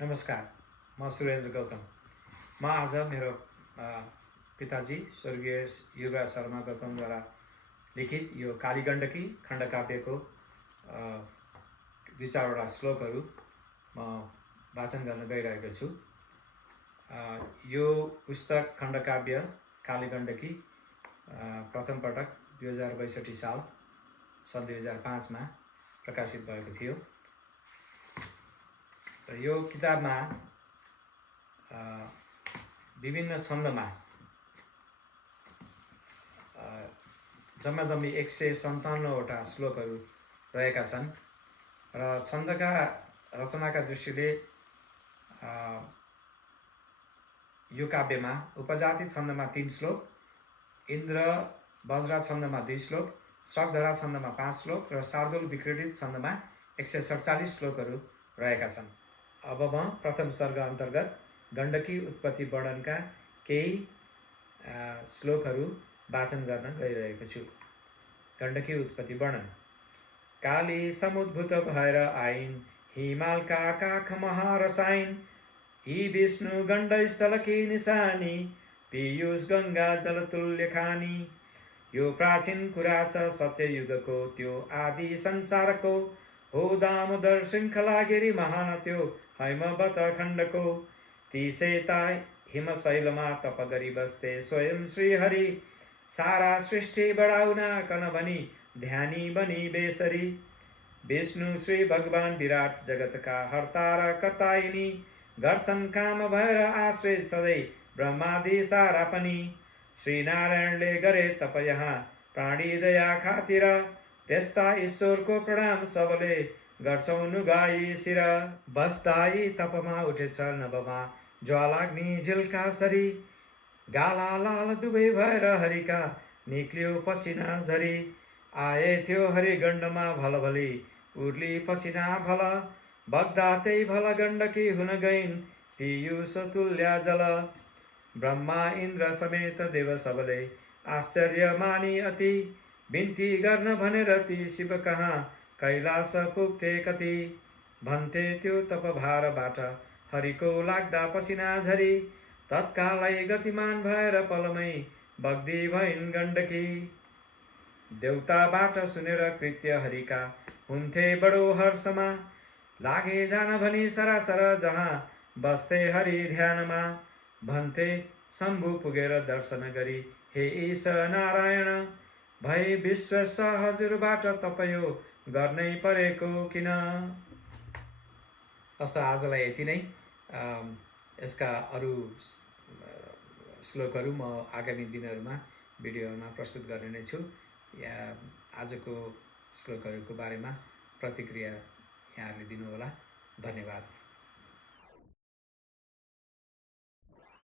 नमस्कार, म सुरेन्द्र गौतम। म आज मेरो पिताजी स्वर्गीय युवराज शर्मा गौतमद्वारा लिखित यो कालीगण्डकी खण्डकाव्यको दुई चारवटा श्लोकहरू म वाचन गर्न गइरहेको छु। यो पुस्तक खण्डकाव्य कालीगण्डकी प्रथम पटक 2062 साल सन् 2005 मा प्रकाशित भएको थियो। यो किताबमा विभिन्न छन्दमा जम्मी 157वटा श्लोकहरू रहेका छन् र छन्दका रचनाका दृष्टिले यो काव्यमा उपजाति छन्दमा 3 श्लोक, इन्द्र वज्रा छन्दमा 2 श्लोक, शकधरा छन्दमा 5 श्लोक र शार्दूल विक्रीडित छन्दमा 147 श्लोकहरू रहेका छन्। अब म प्रथम सर्ग अन्तर्गत गण्डकी उत्पत्ति वर्णनका केही श्लोकहरू वाचन गर्न गइरहेको छु। गण्डकी उत्पत्ति वर्णन। काली समुद्भूत भएर आइन्, हिमालका काख महारसाइन्, यी विष्णु गण्ड स्थलकी निशानी, पीयूष गङ्गा जलतुल्य खानी। यो प्राचीन कुरा छ सत्ययुगको, त्यो आदि संसारको, हो दामोदर श्रृङ्खला गिरी महान त्यो हैमवत खण्डको। ती सेता हिमशैलमा तप गरी बस्थे स्वयं श्रीहरि, सारा सृष्टि बढाउन कन भनी ध्यानी बनी बेसरी। विष्णु श्री भगवान विराट जगतका हर्ता र कर्तायिनी, गर्छन् काम भएर आश्रित सधैँ ब्रह्मादि सारा पनि। श्री नारायणले गरे तप यहाँ प्राणी दया खातिर, त्यस्ता ईश्वरको प्रणाम सबले गर्छौं नुगाई शिर। बस्दाई तपमा उठेछ नभमा ज्वालाग्नि झिल्का सरी, गाला लाल दुवै भएर हरिका निक्ल्यो पसिना झरी। आए थियो हरिगण्डमा भलभली उर्ली पसिना भल, बग्दा त्यही भल गण्डकी हुन गइन् पीयूष तुल्या जल। ब्रह्मा इन्द्र समेत देव सबले आश्चर्य मानी अति, बिन्ती गर्न भनेर ती शिव कहाँ कैलाश पुग्थे कति। भन्थे त्यो तप भारबाट हरिको लाग्दा पसिना झरी, तत्कालै गतिमान भएर पलमै बग्दी भइन् गण्डकी। देवताबाट सुनेर कृत्य हरिका हुन्थे बडो हर्षमा, लागे जान भनी सरासर जहाँ बस्थे हरि ध्यानमा। भन्थे शम्भु पुगेर दर्शन गरी हे ईश नारायण, भई विश्वेश हजुरबाट तपयो गर्नै परेको किन। हस्त आजलाई यति नै। यसका अरू श्लोकहरू म आगामी दिनहरूमा भिडियोमा प्रस्तुत गर्ने नै छु। आजको श्लोकहरूको बारेमा प्रतिक्रिया यहाँहरूले दिनुहोला। धन्यवाद।